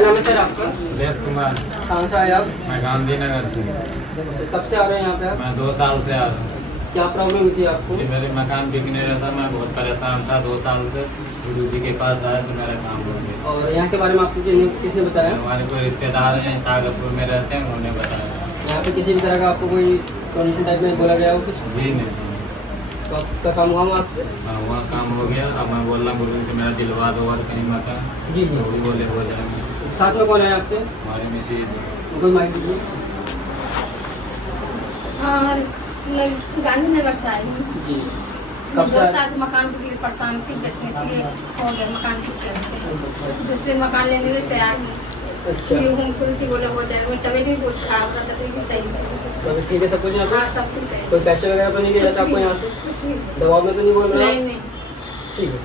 क्या नाम है सर आपका? देश कुमार। कहाँ से आए आप? मैं गांधीनगर से। कब से आ रहे हैं यहाँ पे आप? मैं 2 साल से आ रहा हूँ। क्या प्रॉब्लम हुई थी आपको? कि मेरे मकान बिकने रहा था, मैं बहुत परेशान था 2 साल से। गुरु जी के पास आया तो मेरा काम हो गया। और यहाँ के बारे में आपको किसने बताया? हमारे कोई रिश्तेदार हैं सागरपुर में रहते हैं, उन्होंने बताया। यहाँ पे किसी भी तरह का आपको कोई कंडीशन टाइप में बोला गया हो कुछ? जी नहीं। तो आपका काम हुआ वहाँ पे? हाँ, वहाँ काम हो गया। अब मैं बोल रहा गुरु जी से मेरा दिलवा दो और कहीं मकान। जी जी। तो भी बोले हो जाएंगे। साथ में कौन है आपके? हमारे मिसिज। कोई माइक दीजिए। हाँ, मैं गांधीनगर से आई हूँ। जी। मैं कब 2 से? साल से मकान के लिए परेशान थी, बेचने के लिए हो गया मकान ठीक करके। अच्छा दूसरे मकान लेने के लिए तैयार हूँ। अच्छा। हम गुरु जी बोले हो जाए। मेरी तबीयत भी बहुत खराब था, तबीयत भी सही है। तो ठीक है सब कुछ यहाँ पे? हाँ, सब चीज़ सही है। कोई पैसे वगैरह तो नहीं दिया जाता आपको यहाँ से? कुछ भी दबाव में तो नहीं बोल रहे हो? नहीं नहीं। ठीक है।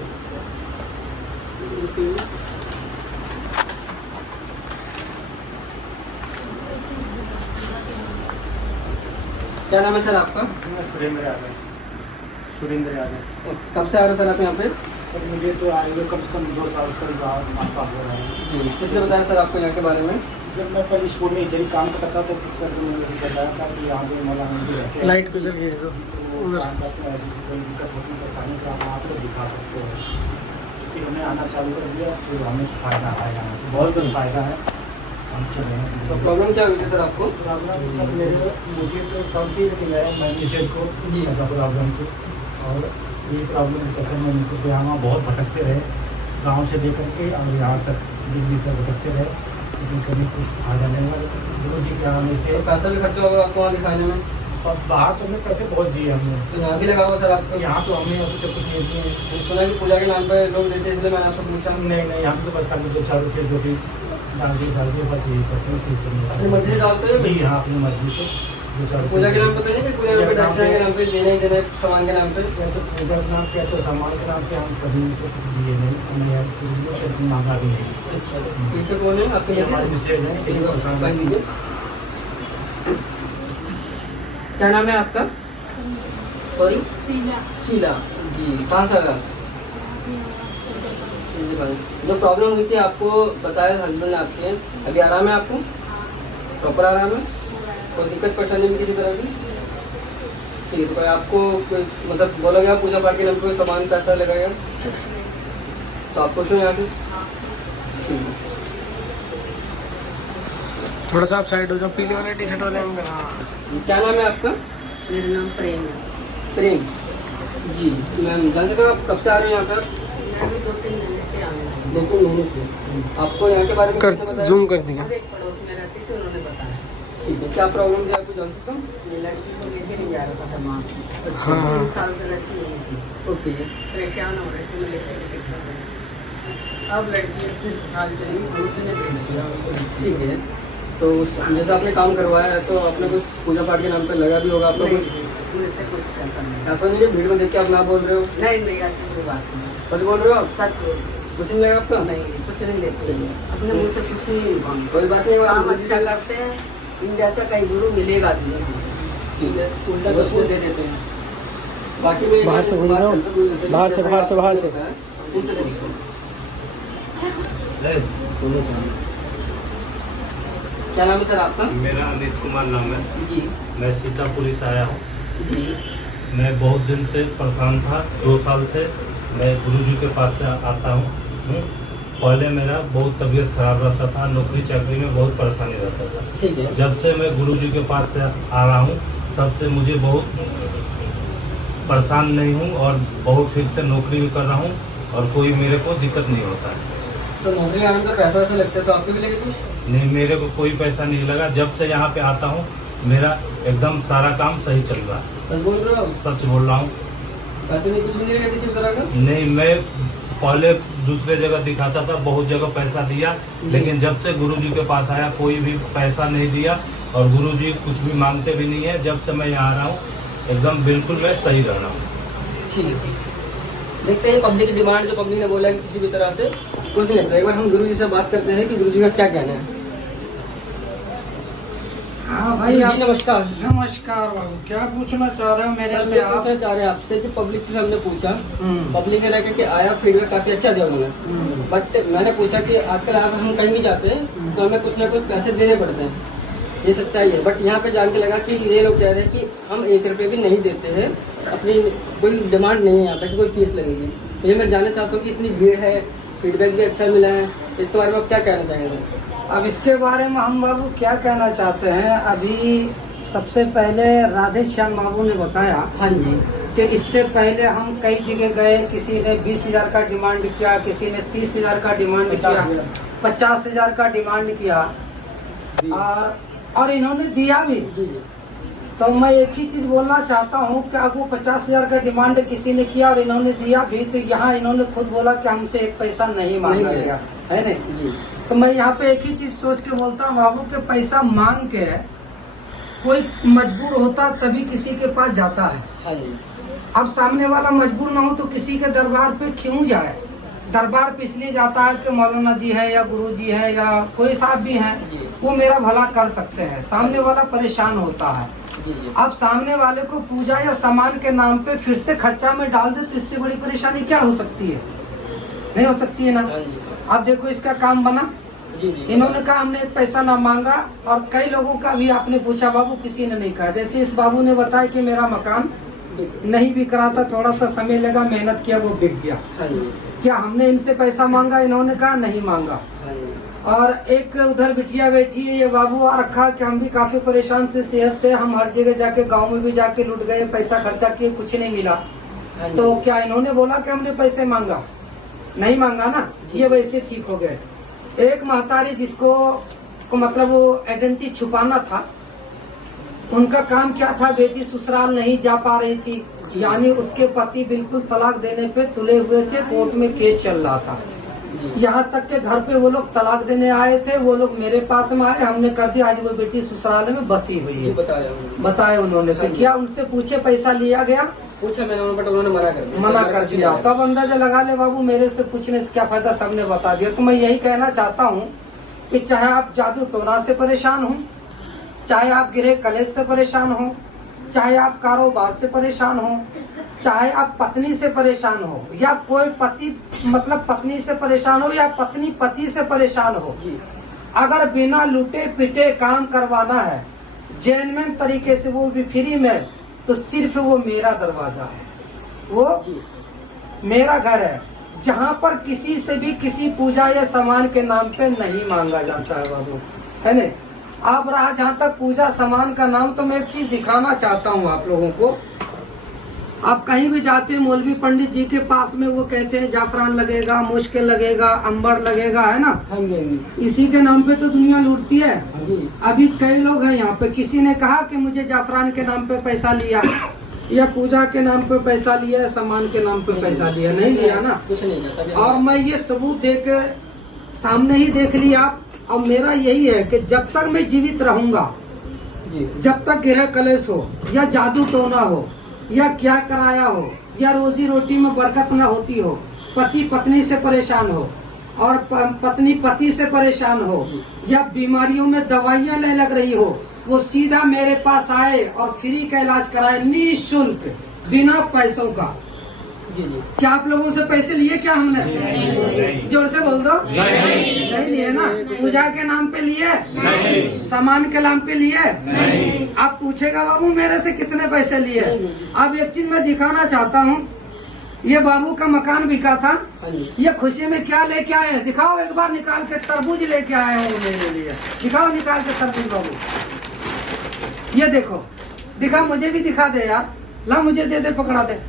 क्या नाम है सर आपका? सुरेंद्र यादव। सुरेंद्र यादव। कब से आ रहे हो सर आप यहाँ पे? सर मुझे तो आए हुए कम से कम 2 साल करीब आसपास हो रहा है। जी। किसने बताया सर आपको यहाँ के बारे में? जब मैं पहले स्कूल में इधर ही काम करता था तो सर ने मुझे बताया था कि यहाँ पे मौलाना मंदिर रहते हैं। लाइट गुजर गई तो काम करते हैं, ऐसी कोई दिक्कत होती है परेशानी तो आप आपको दिखा सकते हो। फिर हमने आना चालू कर दिया, फिर हमें फ़ायदा आएगा, बहुत फ़ायदा है। हम चले हैं। तो प्रॉब्लम क्या हुई थी सर आपको? प्रॉब्लम सर मुझे तो कम थी, लेकिन मैं मिसेज को जी। प्रॉब्लम थी। और ये प्रॉब्लम के चक्कर में उनको यहाँ बहुत भटकते रहे, गांव से लेकर के और यहाँ तक दिल्ली तक भटकते रहे, लेकिन कभी कुछ फायदा नहीं हुआ। गुरु जी के आने से तो पैसा भी खर्चा होगा आपको वहाँ दिखाने में? और बाहर तो हमने पैसे बहुत दिए हमने, तो यहाँ भी लगा हुआ सर आपको? तो यहाँ तो हमने अभी तक कुछ नहीं दिए। सुना कि पूजा के नाम पे लोग देते हैं, इसलिए मैंने आपसे पूछा। नहीं नहीं, यहाँ पे तो बस खाली 2-4 रुपये जो कि डाल दिए बस यही करते हैं। अपनी मर्जी से डालते हो? जी हाँ, अपनी मर्जी से 2-4 पूजा के नाम पे तो नहीं कि पूजा के दर्शन के नाम पे लेने ही देने सामान के नाम पे? या तो पूजा के नाम पे या तो सामान के नाम पे हम कभी तो कुछ दिए नहीं, हमने गुरुओं से मांगा भी नहीं। अच्छा। पीछे कौन है आपके? ये हमारे मिसेज हैं, यही परेशान है। क्या नाम है आपका? सॉरी? शीला। शीला। जी। कहाँ से आया? जो प्रॉब्लम हुई थी आपको बताया हस्बैंड ने आपके, अभी आराम है आपको? प्रॉपर आराम है? कोई दिक्कत परेशानी भी किसी तरह की? ठीक है। तो कोई आपको कोई मतलब बोला गया पूजा पाठ के नाम पे कोई सामान पैसा लगाया तो आप खुश हो यहाँ के? ठीक है। थोड़ा सा आप साइड हो जाओ, पीले वाले टी शर्ट वाले अंकल। हाँ। क्या नाम है आपका? मेरा नाम प्रेम है। प्रेम जी। मैम जान सकते हो आप कब से आ रहे हैं यहाँ पर? मैं भी 2-3 महीने से आई हूँ। 2-3 महीने से। आपको यहाँ के बारे में किसने बताया? जूम कर दिया। एक पड़ोस में रहती थी, उन्होंने बताया। ठीक है। क्या प्रॉब्लम थी आपको जान सकता हूँ? ये लड़की को लेके नहीं जा रहा था माँ। हाँ, हाँ। 3 साल से लड़की यही थी, ओके। परेशान हो रही थी, मैं लेकर के चक्कर में। अब लड़की 21 साल चली, गुरु जी ने भेज दिया उनको। ठीक है। तो जैसे आपने काम करवाया है तो आपने कुछ पूजा पाठ के नाम पे लगा भी होगा आपका कुछ? इसमें से कुछ पैसा नहीं। ऐसा नहीं है भीड़ में देख के आप ना बोल रहे हो? नहीं नहीं, ऐसी कोई बात नहीं। सच बोल रहे हो आप? सच बोल। कुछ नहीं लगा आपका? नहीं, कुछ नहीं लेते। चलिए। अपने मुँह से कुछ नहीं मांगते। कोई बात नहीं। काम अच्छा करते हैं, इन जैसा कहीं गुरु मिलेगा भी नहीं। ठीक है। उल्टा कुछ को दे देते हैं। बाकी में बाहर से बोल रहा हूँ। बाहर से, बाहर से, बाहर से। उनसे पूछो। क्या नाम है सर आपका? मेरा अमित कुमार नाम है। जी। मैं सीतापुरी से आया हूँ। जी। मैं बहुत दिन से परेशान था, 2 साल से मैं गुरुजी के पास से आता हूँ। पहले मेरा बहुत तबीयत खराब रहता था, नौकरी चाकरी में बहुत परेशानी रहता था। ठीक है। जब से मैं गुरुजी के पास से आ रहा हूँ तब से मुझे बहुत परेशान नहीं हूँ और बहुत ठीक से नौकरी भी कर रहा हूँ और कोई मेरे को दिक्कत नहीं होता है। तो नौकरी आने में तो पैसा वैसा लगता है, तो आपको भी लगे कुछ? नहीं, मेरे को कोई पैसा नहीं लगा। जब से यहाँ पे आता हूँ मेरा एकदम सारा काम सही चल रहा है। सच बोल रहे हो आप? सच बोल रहा हूँ। पैसे नहीं, कुछ भी नहीं लगा किसी भी तरह का? नहीं, मैं पहले दूसरे जगह दिखाता था, बहुत जगह पैसा दिया, लेकिन जब से गुरुजी के पास आया कोई भी पैसा नहीं दिया और गुरुजी कुछ भी मांगते भी नहीं है। जब से मैं यहाँ आ रहा हूँ एकदम बिल्कुल मैं सही रह रहा हूँ। ठीक है। देखते हैं पब्लिक की डिमांड, जो पब्लिक ने बोला कि किसी भी तरह से कुछ नहीं लगता। एक बार हम गुरुजी से बात करते हैं कि गुरुजी का क्या कहना है। हाँ भाई जी आप नमस्कार। नमस्कार बाबू, क्या पूछना चाह रहे हो मेरे सर से मैं आप? पूछना चाह रहे हैं आपसे कि पब्लिक से हमने पूछा, हम्म। पब्लिक ने रह के आया फीडबैक काफी अच्छा दिया उन्होंने, बट मैंने पूछा कि आजकल आप हम कहीं भी जाते हैं तो हमें कुछ ना कुछ पैसे देने पड़ते हैं, ये सच्चाई है। बट यहाँ पे जान के लगा कि ये लोग कह रहे हैं कि हम 1 रुपये भी नहीं देते हैं, अपनी कोई डिमांड नहीं है यहाँ पे कि कोई फीस लगेगी। तो ये मैं जानना चाहता हूँ कि इतनी भीड़ है, फीडबैक भी अच्छा मिला है, इसके बारे में आप क्या कहना चाहेंगे? अब इसके बारे में हम बाबू क्या कहना चाहते हैं, अभी सबसे पहले राधे श्याम बाबू ने बताया हाँ जी। कि इससे पहले हम कई जगह गए, किसी ने 20,000 का डिमांड किया, किसी ने 30,000 का डिमांड किया, 50,000 का डिमांड किया, और इन्होंने दिया भी। जी जी। तो मैं एक ही चीज बोलना चाहता हूँ कि अब वो 50,000 का डिमांड किसी ने किया और इन्होंने दिया भी, तो यहाँ इन्होंने खुद बोला कि हमसे 1 पैसा नहीं मांगा नहीं गया है नहीं। जी। तो मैं यहाँ पे एक ही चीज सोच के बोलता हूँ बाबू के पैसा मांग के कोई मजबूर होता तभी किसी के पास जाता है। हाँ जी। अब सामने वाला मजबूर ना हो तो किसी के दरबार पे क्यों जाए? दरबार पे इसलिए जाता है कि मौलाना जी है या गुरु जी है या कोई साहब भी है, जी। वो मेरा भला कर सकते हैं। सामने वाला परेशान होता है। जी जी। अब सामने वाले को पूजा या सामान के नाम पे फिर से खर्चा में डाल दे तो इससे बड़ी परेशानी क्या हो सकती है? नहीं हो सकती है ना। हाँ जी। अब देखो इसका काम बना, जी जी। इन्होंने कहा हमने 1 पैसा ना मांगा, और कई लोगों का भी आपने पूछा बाबू, किसी ने नहीं कहा। जैसे इस बाबू ने बताया कि मेरा मकान नहीं बिक रहा था, थोड़ा सा समय लगा, मेहनत किया, वो बिक गया। हाँ जी। क्या हमने इनसे पैसा मांगा? इन्होंने कहा नहीं मांगा। हाँ जी। और एक उधर बिटिया बैठी है, ये बाबू आ रखा कि हम भी काफी परेशान थे सेहत से, हम हर जगह जाके गांव में भी जाके लुट गए, पैसा खर्चा किए, कुछ नहीं मिला। हाँ जी। तो क्या इन्होंने बोला कि हमने पैसे मांगा? नहीं मांगा ना, ये वैसे ठीक हो गए। एक महतारी जिसको मतलब वो आइडेंटिटी छुपाना था, उनका काम क्या था, बेटी ससुराल नहीं जा पा रही थी, यानी उसके पति बिल्कुल तलाक देने पे तुले हुए थे, कोर्ट में केस चल रहा था। यहाँ तक के घर पे वो लोग तलाक देने आए थे, वो लोग मेरे पास में आए, हमने कर दिया, आज वो बेटी ससुराल में बसी हुई है। बताया उन्होंने। तो क्या उनसे पूछे पैसा लिया गया? पूछा मैंने, बट उन्होंने मना कर दिया। तब अंदाजा लगा ले बाबू, मेरे से पूछने से क्या फायदा, सबने बता दिया। तो मैं यही कहना चाहता हूँ कि चाहे आप जादू टोना से परेशान हो, चाहे आप गिरे कलेश से परेशान हो, चाहे आप कारोबार से परेशान हो, चाहे आप पत्नी से परेशान हो, या कोई पति मतलब पत्नी से परेशान हो, या पत्नी पति से परेशान हो, अगर बिना लूटे पिटे काम करवाना है जेन्युइन तरीके से, वो भी फ्री में, तो सिर्फ वो मेरा दरवाजा है, वो मेरा घर है, जहाँ पर किसी से भी किसी पूजा या सामान के नाम पे नहीं मांगा जाता है बाबू, है नहीं। आप रहा जहाँ तक पूजा सामान का नाम, तो मैं एक चीज दिखाना चाहता हूँ आप लोगों को। आप कहीं भी जाते हैं मौलवी पंडित जी के पास में, वो कहते हैं जाफरान लगेगा, मुश्किल लगेगा, अंबर लगेगा, है ना। हाँ जी। इसी के नाम पे तो दुनिया लूटती है। जी। अभी कई लोग हैं यहाँ पे, किसी ने कहा कि मुझे जाफरान के नाम पे पैसा लिया, या पूजा के नाम पे पैसा लिया, सामान के नाम पे पैसा लिया, नहीं लिया ना, कुछ नहीं। और मैं ये सबूत दे के सामने ही देख लिया। और मेरा यही है कि जब तक मैं जीवित रहूंगा, जब तक गिरह कलेश हो, या जादू टोना हो, या क्या कराया हो, या रोजी रोटी में बरकत न होती हो, पति पत्नी से परेशान हो, और पत्नी पति से परेशान हो, या बीमारियों में दवाइयाँ ले लग रही हो, वो सीधा मेरे पास आए और फ्री का इलाज कराए, निःशुल्क, बिना पैसों का। जी। क्या आप लोगों से पैसे लिए क्या हमने? जोर से बोल दो। नहीं लिए ना। पूजा के नाम पे लिए? नहीं। सामान के नाम पे लिए? नहीं। आप पूछेगा बाबू मेरे से कितने पैसे लिए? अब एक चीज मैं दिखाना चाहता हूँ, ये बाबू का मकान बिका था, ये खुशी में क्या लेके आए? दिखाओ एक बार निकाल के, तरबूज लेके आए हैं वो मेरे लिए। दिखाओ निकाल के तरबूज बाबू, ये देखो, दिखा, मुझे भी दिखा दे यार, ला मुझे दे दे, पकड़ा दे।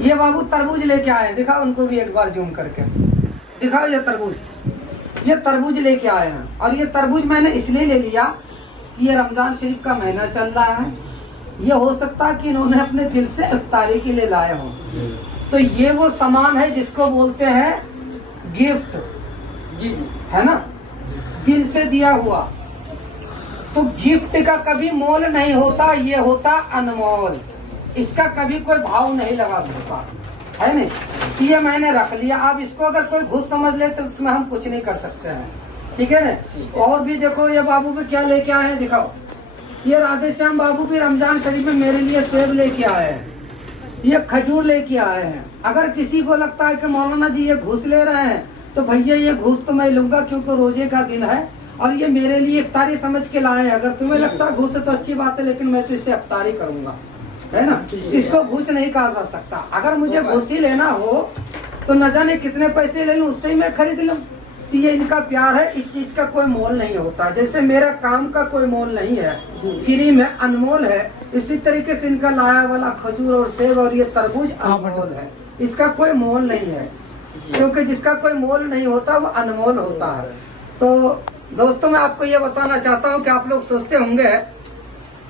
ये बाबू तरबूज लेके आए, दिखाओ उनको भी एक बार जूम करके दिखाओ। ये तरबूज लेके आए हैं, और ये तरबूज मैंने इसलिए ले लिया कि ये रमजान शरीफ का महीना चल रहा है, ये हो सकता है कि इन्होंने अपने दिल से इफ्तारी के लिए लाए हों। तो ये वो सामान है जिसको बोलते हैं गिफ्ट, जी, है ना, दिल से दिया हुआ। तो गिफ्ट का कभी मोल नहीं होता, ये होता अनमोल, इसका कभी कोई भाव नहीं लगा सकता, है नहीं। ये मैंने रख लिया। अब इसको अगर कोई घुस समझ ले तो उसमें हम कुछ नहीं कर सकते हैं। ठीक है ना। और भी देखो ये बाबू भी क्या लेके आए हैं, दिखाओ। ये राधे श्याम बाबू भी रमजान शरीफ में मेरे लिए सेब लेके आए हैं, ये खजूर लेके आए हैं। अगर किसी को लगता है कि मौलाना जी ये घूस ले रहे हैं, तो भैया ये घूस तो मैं लूंगा, क्योंकि रोजे का दिन है और ये मेरे लिए इफ्तारी समझ के लाए हैं। अगर तुम्हें लगता है घूस तो अच्छी बात है, लेकिन मैं तो इससे इफ्तारी करूंगा, है ना। इसको घूस नहीं कहा जा सकता। अगर मुझे घूस ही लेना हो तो न जाने कितने पैसे ले लूं, उससे ही मैं खरीद लूं। ये इनका प्यार है, इस चीज का कोई मोल नहीं होता। जैसे मेरा काम का कोई मोल नहीं है, फ्री में अनमोल है, इसी तरीके से इनका लाया वाला खजूर और सेब और ये तरबूज अनमोल है, इसका कोई मोल नहीं है। क्योंकि जिसका कोई मोल नहीं होता वो अनमोल होता है। तो दोस्तों मैं आपको ये बताना चाहता हूँ कि आप लोग सोचते होंगे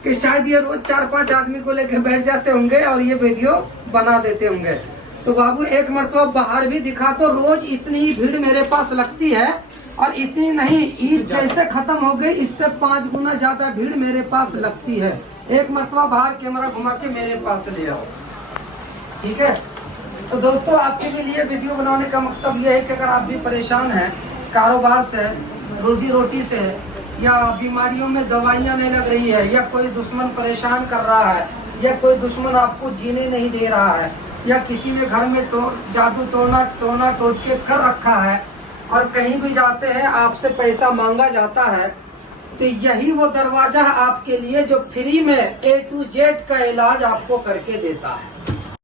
कि शायद ये रोज 4-5 आदमी को लेकर बैठ जाते होंगे और ये वीडियो बना देते होंगे। तो बाबू एक मरतबा बाहर भी दिखा, तो रोज इतनी ही भीड़ मेरे पास लगती है, और इतनी नहीं, ईद जैसे खत्म हो गई इससे 5 गुना ज्यादा भीड़ मेरे पास लगती है। एक मरतबा बाहर कैमरा घुमा के मेरे पास ले आओ, ठीक है। तो दोस्तों आपके भी लिए वीडियो बनाने का मतलब ये है कि अगर आप भी परेशान हैं कारोबार से, रोजी रोटी से, या बीमारियों में दवाइयाँ नहीं लग रही है, या कोई दुश्मन परेशान कर रहा है, या कोई दुश्मन आपको जीने नहीं दे रहा है, या किसी ने घर में जादू टोना टोट के कर रखा है, और कहीं भी जाते हैं आपसे पैसा मांगा जाता है, तो यही वो दरवाजा है आपके लिए जो फ्री में A to Z का इलाज आपको करके देता है।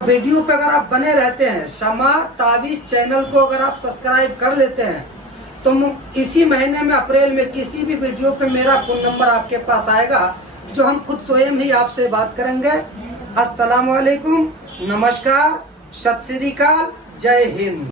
वीडियो पे अगर आप बने रहते हैं, शमा तावीज चैनल को अगर आप सब्सक्राइब कर लेते हैं, तो इसी महीने में अप्रैल में किसी भी वीडियो पे मेरा फोन नंबर आपके पास आएगा, जो हम खुद स्वयं ही आपसे बात करेंगे। अस्सलाम वालेकुम, नमस्कार, सत श्री अकाल, जय हिंद।